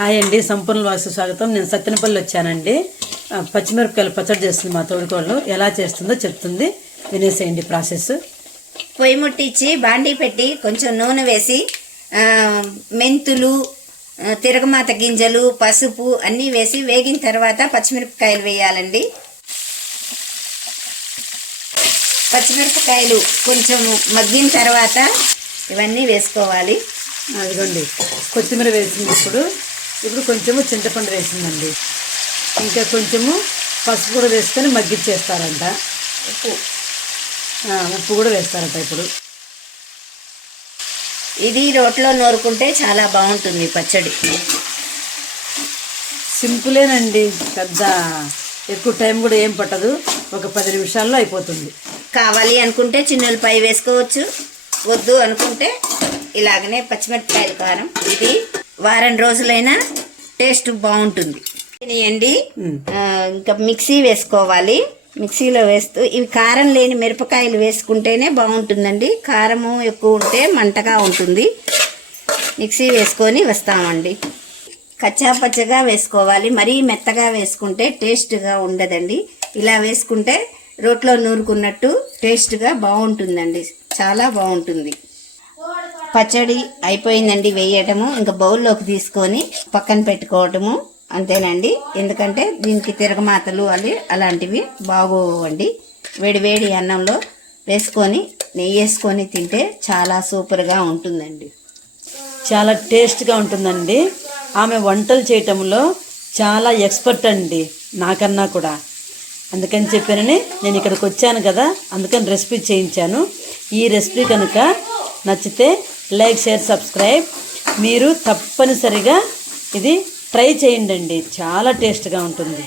Hi అండి, సంపూర్ణ వాసు స్వాగతం. నేను సత్తెనపల్లి వచ్చానండి. పచ్చిమిరపకాయలు పచ్చడి చేస్తుంది మా తోడుకోళ్ళు. ఎలా చేస్తుందో చెప్తుంది, వినేసేయండి ప్రాసెస్. పొయ్యి ముట్టించి బాండీ పెట్టి కొంచెం నూనె వేసి మెంతులు, తిరగమాత గింజలు, పసుపు అన్నీ వేసి వేగిన తర్వాత పచ్చిమిరపకాయలు వేయాలండి. పచ్చిమిరపకాయలు కొంచెం మగ్గిన తర్వాత ఇవన్నీ వేసుకోవాలి. అదిగోండి, కొత్తిమీర వేసింది. ఇప్పుడు కొంచెము చింతపండు వేసిందండి. ఇంకా కొంచెము పసుపు కూడా వేసుకొని మగ్గిచ్చేస్తారంట. ఉప్పు కూడా వేస్తారంట. ఇప్పుడు ఇది రోట్లో నూరుకుంటే చాలా బాగుంటుంది పచ్చడి. సింపులేనండి, పెద్ద ఎక్కువ టైం కూడా ఏం పట్టదు. ఒక 10 నిమిషాల్లో అయిపోతుంది. కావాలి అనుకుంటే చిన్నులపై వేసుకోవచ్చు, వద్దు అనుకుంటే ఇలాగనే పచ్చిమిరపకాయల కారం. ఇది వారం రోజులైనా టేస్ట్ బాగుంటుంది. అండి ఇంకా మిక్సీ వేసుకోవాలి. మిక్సీలో వేస్తూ ఇవి కారం లేని మిరపకాయలు వేసుకుంటేనే బాగుంటుందండి. కారము ఎక్కువ ఉంటే మంటగా ఉంటుంది. మిక్సీ వేసుకొని వస్తామండి. కచ్చా పచ్చగా వేసుకోవాలి, మరీ మెత్తగా వేసుకుంటే టేస్ట్గా ఉండదండి. ఇలా వేసుకుంటే రోట్లో నూరుకున్నట్టు టేస్ట్గా బాగుంటుందండి, చాలా బాగుంటుంది. పచ్చడి అయిపోయిందండి వేయటము. ఇంకా బౌల్లోకి తీసుకొని పక్కన పెట్టుకోవటము అంతేనండి. ఎందుకంటే దీనికి తిరగమాతలు అలాంటివి బాగోవండి. వేడి వేడి అన్నంలో వేసుకొని నెయ్యి వేసుకొని తింటే చాలా సూపర్గా ఉంటుందండి. చాలా టేస్ట్గా ఉంటుందండి. ఆమె వంటలు చేయటంలో చాలా ఎక్స్పర్ట్ అండి, నాకన్నా కూడా. అందుకని చెప్పానని నేను ఇక్కడికి వచ్చాను కదా, అందుకని రెసిపీ చేయించాను. ఈ రెసిపీ కనుక నచ్చితే లైక్, షేర్, సబ్స్క్రైబ్ మీరు తప్పనిసరిగా ఇది ట్రై చేయండి. చాలా టేస్ట్గా ఉంటుంది.